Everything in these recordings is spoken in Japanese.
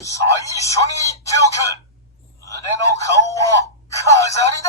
最初に言っておく。胸の顔は飾りだ。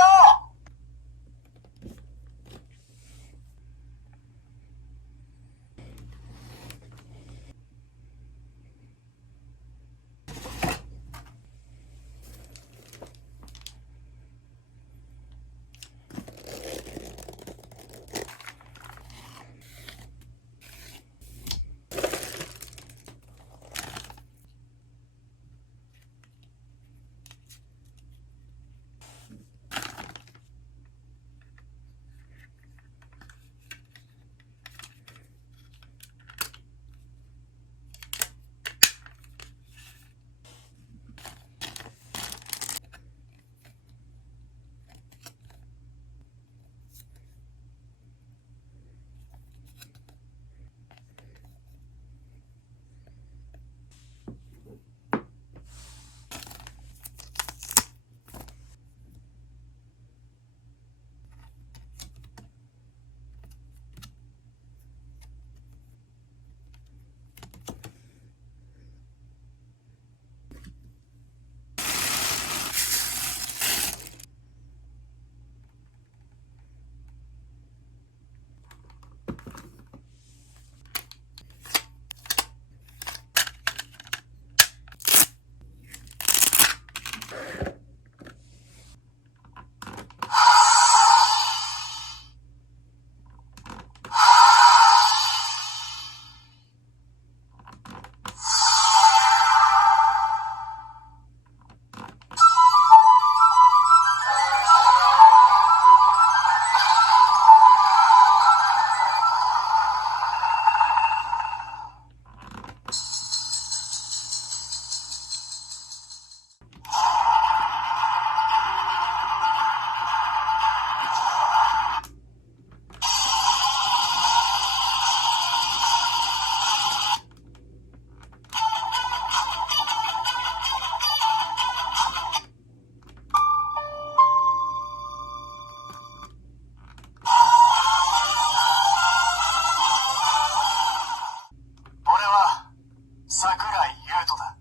桜井優斗だ。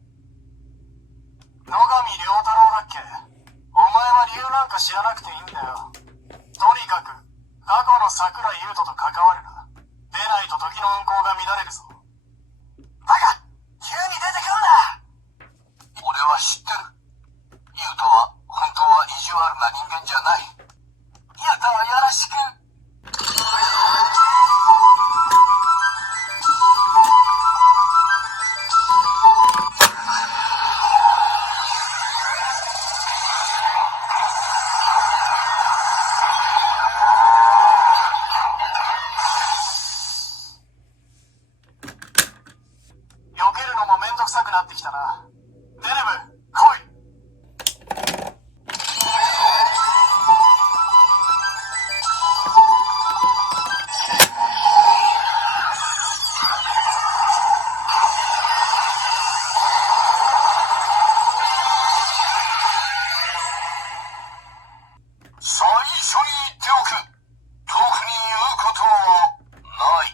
野上良太郎だっけ。お前は理由なんか知らなくていいんだよ。とにかく過去の桜井優斗と関わるな。出ないと時の運行が乱れるぞ。バカ、急に出てくんな。俺は知ってる。優斗は本当は意地悪な人間じゃない。優斗はよろしく。避けるのもめんどくさくなってきたな。デネブ、来い。最初に言っておく。特に言うことはない。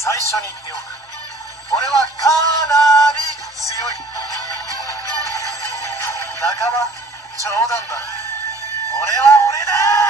最初に言っておく。俺はかなり強い。仲間冗談だ。俺は俺だ。